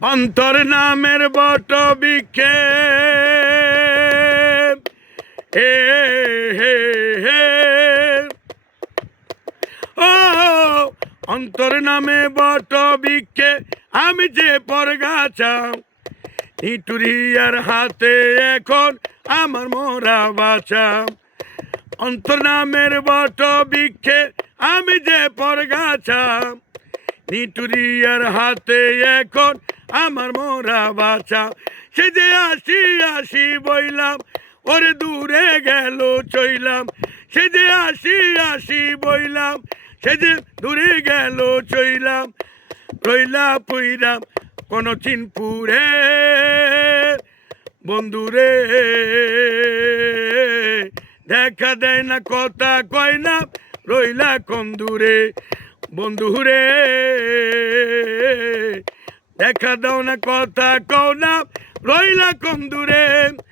অন্তর নামের বট বৃক্ষে হে হে হে ও অন্তর নামে বট বৃক্ষে আমি যে পরগাছা ইটুরিয়ার হাতে এখন আমার মোরা বাছা অন্তর নামের বট বৃক্ষে আমি যে পরগাছা নিটুরিয়ার হাতে এখন আমার মোরা বাছা সে যে আসি আসি বইলাম ওরে দূরে গেল চইলাম সে যে আসি আসি বইলাম সে যে দূরে গেল চইলাম রইলা পুইরাম কোন চিনপুরে বন্ধুরে দেখা দেয় না কথা কয় না রইলা কোন দূরে বন্ধুরে দেখা দাও না কথা কও না রইলা কোন দূরে।